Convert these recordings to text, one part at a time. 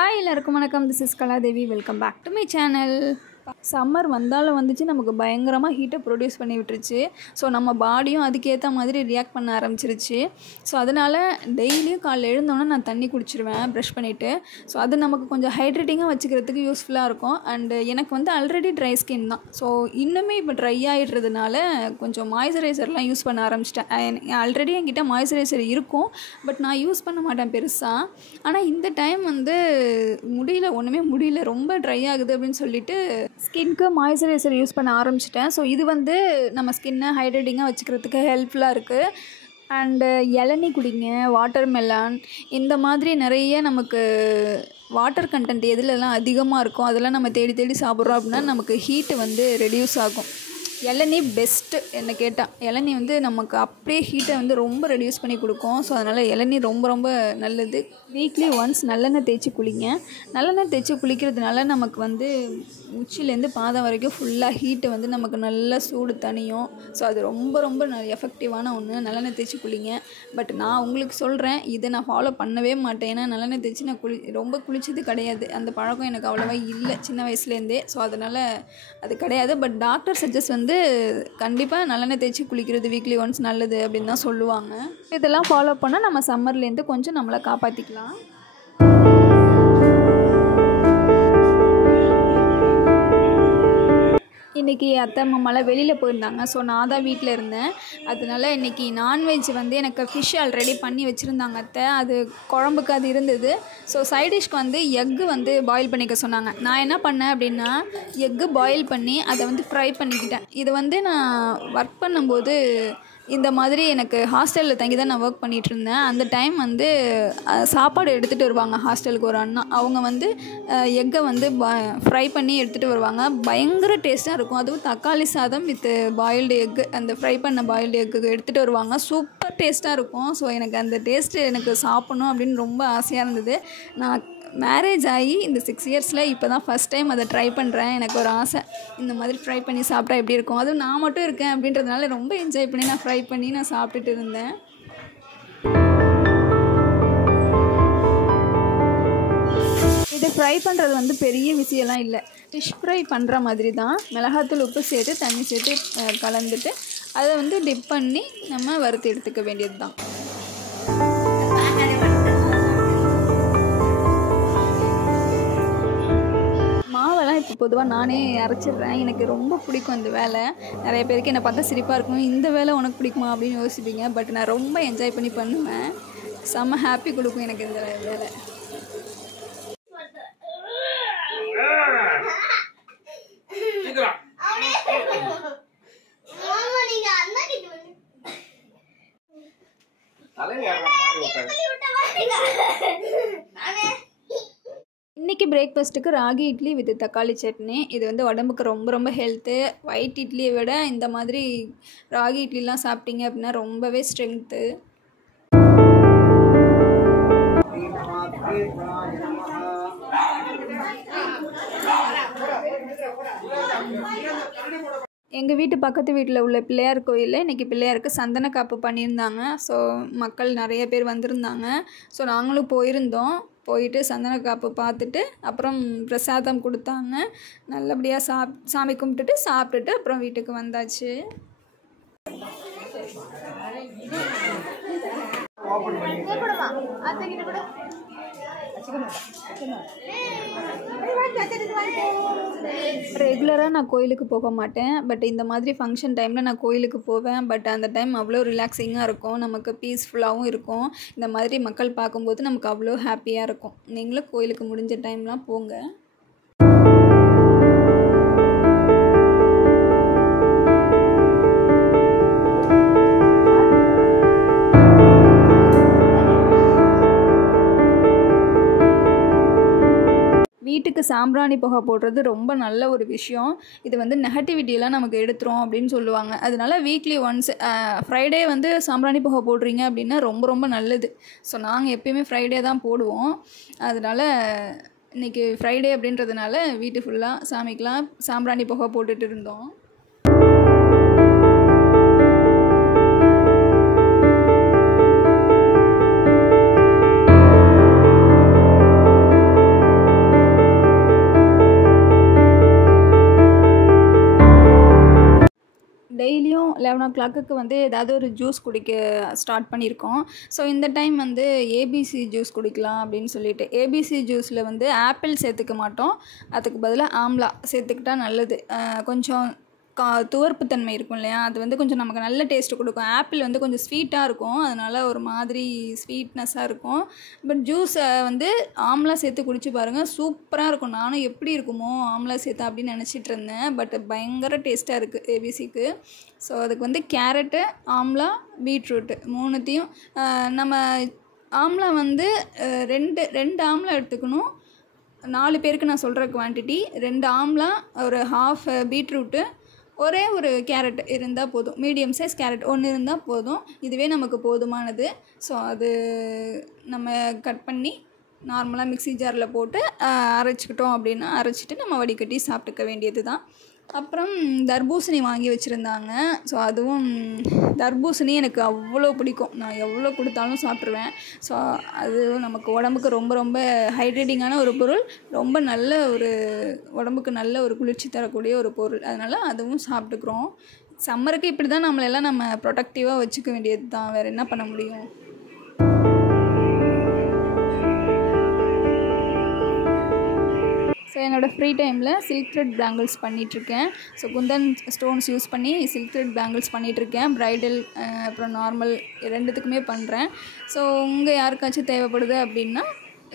Hi எல்லாருக்கும் வணக்கம். This is Kaladevi. Welcome back to my channel. Summer வந்தாலும் வந்துச்சு, நமக்கு பயங்கரமாக ஹீட்டை ப்ரொடியூஸ் பண்ணி விட்டுருச்சு. ஸோ நம்ம பாடியும் அதுக்கேற்ற மாதிரி ரியாக்ட் பண்ண ஆரம்பிச்சிருச்சு. ஸோ அதனால் டெய்லியும் காலைல எழுந்தோன்னே நான் தண்ணி குடிச்சிருவேன் ப்ரஷ் பண்ணிவிட்டு. ஸோ அது நமக்கு கொஞ்சம் ஹைட்ரேட்டிங்காக வச்சுக்கிறதுக்கு யூஸ்ஃபுல்லாக இருக்கும். அண்டு எனக்கு வந்து ஆல்ரெடி ட்ரை ஸ்கின் தான். ஸோ இன்னுமே இப்போ ட்ரை ஆகிடுறதுனால கொஞ்சம் மாய்ஸ்சரைசர்லாம் யூஸ் பண்ண ஆரம்பிச்சிட்டேன். ஆல்ரெடி என்கிட்ட மாய்ஸ்சரைசர் இருக்கும், பட் நான் யூஸ் பண்ண மாட்டேன் பெருசாக. ஆனால் இந்த டைம் வந்து ஒன்றுமே முடியல, ரொம்ப ட்ரை ஆகுது அப்படின்னு சொல்லிட்டு ஸ்கின்க்கு மாய்ஸ்சரைசர் யூஸ் பண்ண ஆரம்பிச்சிட்டேன். ஸோ இது வந்து நம்ம ஸ்கின்னை ஹைட்ரேட்டிங்காக வச்சுக்கிறதுக்கு ஹெல்ப்ஃபுல்லாக இருக்குது. அண்டு இளநீ குடிங்க, வாட்டர் மெலான், இந்த மாதிரி நிறைய நமக்கு வாட்டர் கண்டென்ட் எதுலலாம் அதிகமாக இருக்கும் அதெல்லாம் நம்ம தேடி தேடி சாப்பிட்றோம் அப்படின்னா நமக்கு ஹீட்டு வந்து ரெடியூஸ் ஆகும். இளநீ பெஸ்ட்டு என்ன கேட்டால். இளநீ வந்து நமக்கு அப்படியே ஹீட்டை வந்து ரொம்ப ரெடியூஸ் பண்ணி கொடுக்கும். ஸோ அதனால் இளநீ ரொம்ப ரொம்ப நல்லது. வீக்லி ஒன்ஸ் நல்லெண்ணெய் தேய்ச்சி குளிங்க. நல்லெண்ணெய் தேய்ச்சி குளிக்கிறதுனால நமக்கு வந்து உச்சிலேருந்து பாதம் வரைக்கும் ஃபுல்லாக ஹீட்டு வந்து நமக்கு நல்லா சூடு தணியும். ஸோ அது ரொம்ப ரொம்ப எஃபெக்டிவான ஒன்று. நல்லெண்ணெய் தேய்ச்சி குளிங்க. பட் நான் உங்களுக்கு சொல்கிறேன், இதை நான் ஃபாலோ பண்ணவே மாட்டேன். ஏன்னா நல்லெண்ணெய் தேய்ச்சி நான் ரொம்ப குளிச்சது கிடையாது. அந்த பழக்கம் எனக்கு அவ்வளோவா இல்லை சின்ன வயசுலேருந்தே. ஸோ அதனால் அது கிடையாது. பட் டாக்டர் சஜஸ்ட் வந்து கண்டிப்பாக நல்லெண்ணெய் தேய்ச்சி குளிக்கிறது வீக்லி ஒன்ஸ் நல்லது அப்படின்னு தான் சொல்லுவாங்க. இதெல்லாம் ஃபாலோ பண்ணால் நம்ம சம்மர்லேருந்து கொஞ்சம் நம்மளை காப்பாற்றிக்கலாம். இன்றைக்கி அத்தை மாமாலாம் வெளியில் போயிருந்தாங்க. ஸோ நான் தான் வீட்டில் இருந்தேன். அதனால இன்றைக்கி நான்வெஜ் வந்து எனக்கு ஃபிஷ் ஆல்ரெடி பண்ணி வச்சுருந்தாங்க அத்தை. அது குழம்புக்கு அது இருந்தது. ஸோ சைடிஷ்க்கு வந்து எக்கு வந்து பாயில் பண்ணிக்க சொன்னாங்க. நான் என்ன பண்ணேன் அப்படின்னா, எக்கு பாயில் பண்ணி அதை வந்து ஃப்ரை பண்ணிக்கிட்டேன். இது வந்து நான் ஒர்க் பண்ணும்போது இந்த மாதிரி எனக்கு ஹாஸ்டலில் தங்கி தான் நான் ஒர்க் பண்ணிகிட்ருந்தேன். அந்த டைம் வந்து சாப்பாடு எடுத்துகிட்டு வருவாங்க ஹாஸ்டலுக்கு ஒரு அண்ணா. அவங்க வந்து எக்கை வந்து ஃப்ரை பண்ணி எடுத்துகிட்டு வருவாங்க. பயங்கர டேஸ்ட்டாக இருக்கும். அதுவும் தக்காளி சாதம் வித் பாயில்டு எக்கு, அந்த ஃப்ரை பண்ண பாயில்டு எக்கு எடுத்துகிட்டு வருவாங்க. சூப்பர் டேஸ்ட்டாக இருக்கும். ஸோ எனக்கு அந்த டேஸ்ட்டு எனக்கு சாப்பிட்ணும் அப்படின்னு ரொம்ப ஆசையாக இருந்தது. நான் மேரேஜ் ஆகி இந்த 6 இயர்ஸில் இப்போ தான் ஃபஸ்ட் டைம் அதை ட்ரை பண்ணுறேன். எனக்கு ஒரு ஆசை, இந்த மாதிரி ஃப்ரை பண்ணி சாப்பிட்டா எப்படி இருக்கும். அதுவும் நான் மட்டும் இருக்கேன் அப்படின்றதுனால ரொம்ப என்ஜாய் பண்ணி நான் ஃப்ரை பண்ணி நான் சாப்பிட்டுட்டு இருந்தேன். இது ஃப்ரை பண்ணுறது வந்து பெரிய விஷயம்லாம் இல்லை. ஃபிஷ் ஃப்ரை பண்ணுற மாதிரி தான். மிளகாத்தூள், உப்பு சேர்த்து தண்ணி சேர்த்து கலந்துட்டு அதை வந்து டிப் பண்ணி நம்ம வறுத்து எடுத்துக்க வேண்டியது தான். இப்போ பொதுவாக நானே அரைச்சிடுறேன். எனக்கு ரொம்ப பிடிக்கும் இந்த வேலை. நிறைய பேருக்கு என்னை பார்த்தா சிரிப்பாக இருக்கும், இந்த வேலை உனக்கு பிடிக்குமா அப்படின்னு யோசிப்பீங்க. பட் நான் ரொம்ப என்ஜாய் பண்ணி பண்ணுவேன். செம்ம ஹாப்பி கொடுக்கும் எனக்கு இந்த வேலை. இன்றைக்கி பிரேக்ஃபாஸ்ட்டுக்கு ராகி இட்லி வித் தக்காளி சட்னி. இது வந்து உடம்புக்கு ரொம்ப ரொம்ப ஹெல்த்து. ஒயிட் இட்லியை விட இந்த மாதிரி ராகி இட்லிலாம் சாப்பிட்டீங்க அப்படின்னா ரொம்பவே ஸ்ட்ரென்த்து. எங்கள் வீட்டு பக்கத்து வீட்டில் உள்ள பிள்ளையார் கோயிலில் இன்றைக்கி பிள்ளையாருக்கு சந்தன காப்பு பண்ணியிருந்தாங்க. ஸோ மக்கள் நிறைய பேர் வந்திருந்தாங்க. ஸோ நாங்களும் போயிருந்தோம். போயிட்டு சந்தன காப்பு பார்த்துட்டு அப்புறம் பிரசாதம் கொடுத்தாங்க. நல்லபடியாக சாமி கும்பிட்டுட்டு சாப்பிட்டுட்டு அப்புறம் வீட்டுக்கு வந்தாச்சு. ரெகுலராக நான் கோயிலுக்கு போக மாட்டேன். பட் இந்த மாதிரி ஃபங்க்ஷன் டைமில் நான் கோயிலுக்கு போவேன். பட் அந்த டைம் அவ்வளோ ரிலாக்ஸிங்காக இருக்கும், நமக்கு பீஸ்ஃபுல்லாகவும் இருக்கும். இந்த மாதிரி மக்கள் பார்க்கும்போது நமக்கு அவ்வளோ ஹாப்பியாக இருக்கும். நீங்களும் கோயிலுக்கு முடிஞ்ச டைம்லாம் போங்க. வீட்டுக்கு சாம்பிராணி புகை போடுறது ரொம்ப நல்ல ஒரு விஷயம். இது வந்து நெகட்டிவிட்டியெல்லாம் நமக்கு எடுத்துரும் அப்படின்னு சொல்லுவாங்க. அதனால வீக்லி ஒன்ஸ் ஃப்ரைடே வந்து சாம்பிராணி புகை போடுறீங்க அப்படின்னா ரொம்ப ரொம்ப நல்லது. ஸோ நாங்கள் எப்பயுமே ஃப்ரைடே தான் போடுவோம். அதனால் இன்றைக்கி ஃப்ரைடே அப்படின்றதுனால வீட்டு ஃபுல்லாக சாமிக்கெலாம் சாம்பிராணி புகை போட்டுட்டு இருந்தோம். டெய்லியும் 11 வந்து ஏதாவது ஒரு ஜூஸ் குடிக்க ஸ்டார்ட் பண்ணியிருக்கோம். ஸோ இந்த டைம் வந்து ஏபிசி ஜூஸ் குடிக்கலாம் அப்படின்னு சொல்லிட்டு, ஏபிசி ஜூஸில் வந்து ஆப்பிள் சேர்த்துக்க மாட்டோம். அதுக்கு பதிலாக ஆம்லா சேர்த்துக்கிட்டா நல்லது. கொஞ்சம் துவர்ப்புத்தன்மை இருக்கும் இல்லையா, அது வந்து கொஞ்சம் நமக்கு நல்ல டேஸ்ட்டு கொடுக்கும். ஆப்பிள் வந்து கொஞ்சம் ஸ்வீட்டாக இருக்கும், அதனால் ஒரு மாதிரி ஸ்வீட்னஸாக இருக்கும். பட் ஜூஸை வந்து ஆம்லா சேர்த்து குடிச்சு பாருங்கள், சூப்பராக இருக்கும். நானும் எப்படி இருக்குமோ ஆம்லா சேர்த்தா அப்படின்னு நினச்சிட்டு இருந்தேன். பட் பயங்கர டேஸ்ட்டாக இருக்குது ஏபிசிக்கு. ஸோ அதுக்கு வந்து கேரட்டு, ஆம்லா, பீட்ரூட்டு 3த்தையும் நம்ம ஆம்லா வந்து ரெண்டு ஆம்லா எடுத்துக்கணும். 4 பேருக்கு நான் சொல்கிற குவான்டிட்டி 2 ஆம்லா, ஒரு ½ பீட்ரூட்டு, ஒரே ஒரு கேரட் இருந்தால் போதும். மீடியம் சைஸ் கேரட் 1 இருந்தால் போதும். இதுவே நமக்கு போதுமானது. ஸோ அது நம்ம கட் பண்ணி நார்மலாக மிக்ஸி ஜாரில் போட்டு அரைச்சிக்கிட்டோம் அப்படின்னா அரைச்சிட்டு நம்ம வடிகட்டி சாப்பிட்டுக்க வேண்டியது தான். அப்புறம் தர்பூசணி வாங்கி வச்சுருந்தாங்க. ஸோ அதுவும் தர்பூசணி எனக்கு அவ்வளோ பிடிக்கும். நான் எவ்வளோ கொடுத்தாலும் சாப்பிட்ருவேன். ஸோ அது நமக்கு உடம்புக்கு ரொம்ப ரொம்ப ஹைட்ரேட்டிங்கான ஒரு பொருள், ரொம்ப நல்ல ஒரு உடம்புக்கு நல்ல ஒரு குளிர்ச்சி தரக்கூடிய ஒரு பொருள். அதனால் அதுவும் சாப்பிட்டுக்கிறோம். சம்மருக்கு இப்படி தான் நம்மளெல்லாம் நம்ம ப்ரொடக்டிவாக வச்சுக்க வேண்டியது தான். வேறு என்ன பண்ண முடியும்? ஸோ என்னோடய ஃப்ரீ டைமில் சில்க் த்ரெட் பேங்கிள்ஸ் பண்ணிகிட்ருக்கேன். ஸோ குந்தன் ஸ்டோன்ஸ் யூஸ் பண்ணி சில்க் த்ரெட் பேங்கிள்ஸ் பண்ணிகிட்ருக்கேன். ப்ரைடல் அப்புறம் நார்மல் 2த்துக்குமே பண்ணுறேன். ஸோ உங்கள் யாருக்காச்சும் தேவைப்படுது அப்படின்னா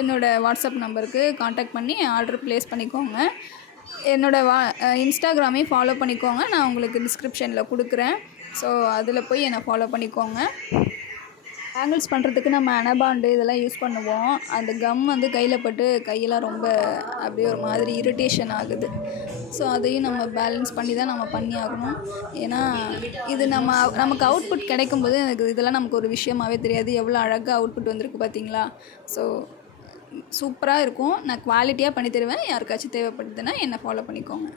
என்னோடய வாட்ஸ்அப் நம்பருக்கு காண்டாக்ட் பண்ணி ஆர்டர் ப்ளேஸ் பண்ணிக்கோங்க. என்னோடய இன்ஸ்டாகிராமையும் ஃபாலோ பண்ணிக்கோங்க. நான் உங்களுக்கு டிஸ்கிரிப்ஷனில் கொடுக்குறேன். ஸோ அதில் போய் என்னை ஃபாலோ பண்ணிக்கோங்க. பேங்கிள்ஸ் பண்ணுறதுக்கு நம்ம அனபாண்டு இதெல்லாம் யூஸ் பண்ணுவோம். அந்த கம் வந்து கையில் பட்டு கையெல்லாம் ரொம்ப அப்படியே ஒரு மாதிரி இரிட்டேஷன் ஆகுது. ஸோ அதையும் நம்ம பேலன்ஸ் பண்ணி தான் நம்ம பண்ணி ஆகணும். ஏன்னா இது நமக்கு அவுட்புட் கிடைக்கும்போது எனக்கு இதெல்லாம் நமக்கு ஒரு விஷயமாகவே தெரியாது. எவ்வளோ அழகாக அவுட்புட் வந்திருக்கு பார்த்தீங்களா? ஸோ சூப்பராக இருக்கும். நான் குவாலிட்டியாக பண்ணி தருவேன். யாருக்காச்சும் தேவைப்படுதுன்னா என்னை ஃபாலோ பண்ணிக்கோங்க.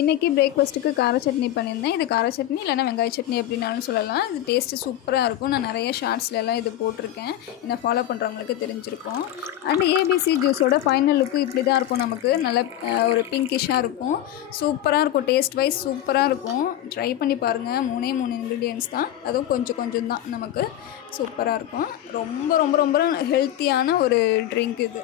இன்றைக்கி பிரேக்ஃபாஸ்ட்டுக்கு கார சட்னி பண்ணியிருந்தேன். இது கார சட்னி இல்லைனா வெங்காய சட்னி எப்படின்னாலும் சொல்லலாம். இது டேஸ்ட்டு சூப்பராக இருக்கும். நான் நிறைய ஷார்ட்ஸ்லாம் இது போட்டிருக்கேன். என்னை ஃபாலோ பண்ணுறவங்களுக்கு தெரிஞ்சிருக்கும். அண்ட் ஏபிசி ஜூஸோட ஃபைனல் லுக்கு இப்படி தான் இருக்கும். நமக்கு நல்ல ஒரு பிங்கிஷாக இருக்கும். சூப்பராக இருக்கும். டேஸ்ட் வைஸ் சூப்பராக இருக்கும். ட்ரை பண்ணி பாருங்கள். 3 இன்க்ரீடியன்ட்ஸ் தான், அதுவும் கொஞ்சம் தான். நமக்கு சூப்பராக இருக்கும். ரொம்ப ரொம்ப ரொம்ப ஹெல்த்தியான ஒரு ட்ரிங்க் இது.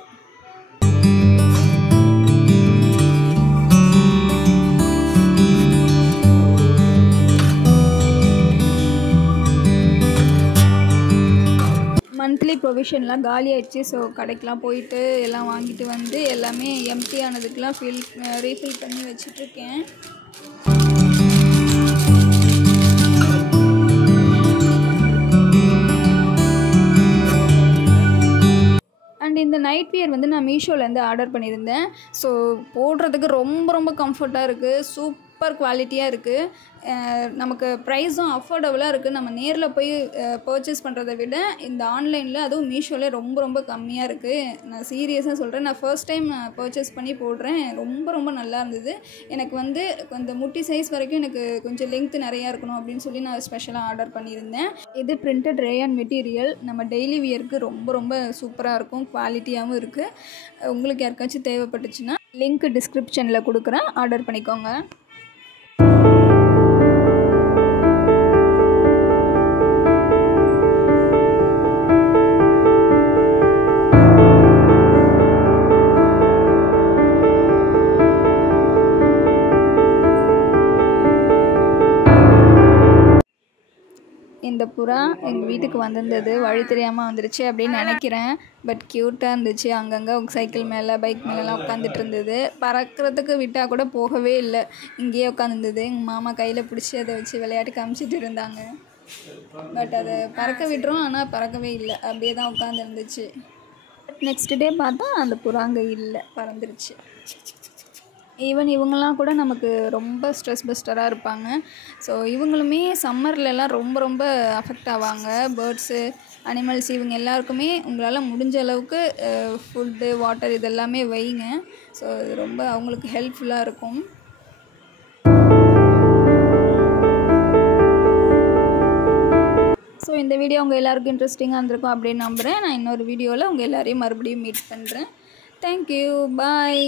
மந்த்லி ப்ரொவிஷன்லாம் காலி ஆகிடுச்சு. ஸோ கடைக்கெலாம் போயிட்டு எல்லாம் வாங்கிட்டு வந்து எல்லாமே எம்டி ஆனதுக்கெலாம் ரீஃபில் பண்ணி வச்சிட்ருக்கேன். அண்ட் இந்த நைட் வியர் வந்து நான் மீஷோலேருந்து ஆர்டர் பண்ணியிருந்தேன். ஸோ போடுறதுக்கு ரொம்ப ரொம்ப கம்ஃபர்ட்டாக இருக்குது. சூப்பர் குவாலிட்டியாக இருக்குது. நமக்கு ப்ரைஸும் அஃபோர்டபுளாக இருக்குது. நம்ம நேரில் போய் பர்ச்சேஸ் பண்ணுறதை விட இந்த ஆன்லைனில், அதுவும் மீஷோவில் ரொம்ப ரொம்ப கம்மியாக இருக்குது. நான் சீரியஸாக சொல்கிறேன். நான் ஃபர்ஸ்ட் டைம் பர்ச்சேஸ் பண்ணி போடுறேன். ரொம்ப ரொம்ப நல்லா இருந்தது. எனக்கு வந்து இந்த முட்டி சைஸ் வரைக்கும் எனக்கு கொஞ்சம் லெங்க்த்து நிறையா இருக்கணும் அப்படின்னு சொல்லி நான் ஸ்பெஷலாக ஆர்டர் பண்ணியிருந்தேன். இது பிரிண்டட் ரேயான் மெட்டீரியல். நம்ம டெய்லி வியருக்கு ரொம்ப ரொம்ப சூப்பராக இருக்கும். குவாலிட்டியாகவும் இருக்குது. உங்களுக்கு யாருக்காச்சும் தேவைப்பட்டுச்சுன்னா லிங்க் டிஸ்கிரிப்ஷனில் கொடுக்குறேன். ஆர்டர் பண்ணிக்கோங்க. இந்த புறா எங்கள் வீட்டுக்கு வந்திருந்தது. வழி தெரியாமல் வந்துருச்சு அப்படின்னு நினைக்கிறேன். பட் க்யூட்டாக இருந்துச்சு. அங்கங்கே சைக்கிள் மேலே பைக் மேலெலாம் உட்காந்துட்டு இருந்தது. பறக்கிறதுக்கு விட்டால் கூட போகவே இல்லை. இங்கேயே உட்காந்துருந்தது. எங்கள் மாமா கையில் பிடிச்சி அதை வச்சு விளையாட்டு காமிச்சிட்டு இருந்தாங்க. பட் அதை பறக்க விட்டுரும், ஆனால் பறக்கவே இல்லை. அப்படியே தான் உட்காந்துருந்துச்சு. நெக்ஸ்ட் டே பார்த்தா அந்த புறா அங்கே இல்லை, பறந்துருச்சு. ஈவன் இவங்கெல்லாம் கூட நமக்கு ரொம்ப ஸ்ட்ரெஸ் பஸ்டராக இருப்பாங்க. ஸோ இவங்களுமே சம்மர்லலாம் ரொம்ப ரொம்ப அஃபெக்ட் ஆவாங்க. பேர்ட்ஸு, அனிமல்ஸ் இவங்க எல்லாருக்குமே உங்களால் முடிஞ்ச அளவுக்கு ஃபுட்டு, வாட்டர் இதெல்லாமே வைங்க. ஸோ இது ரொம்ப அவங்களுக்கு ஹெல்ப்ஃபுல்லாக இருக்கும். ஸோ இந்த இந்த வீடியோ உங்கள் எல்லாருக்கும் இன்ட்ரெஸ்டிங்காக இருந்திருக்கும் அப்படின்னு நம்புகிறேன். நான் இன்னொரு வீடியோவில் உங்கள் எல்லாரையும் மறுபடியும் மீட் பண்ணுறேன். தேங்க்யூ, பாய்.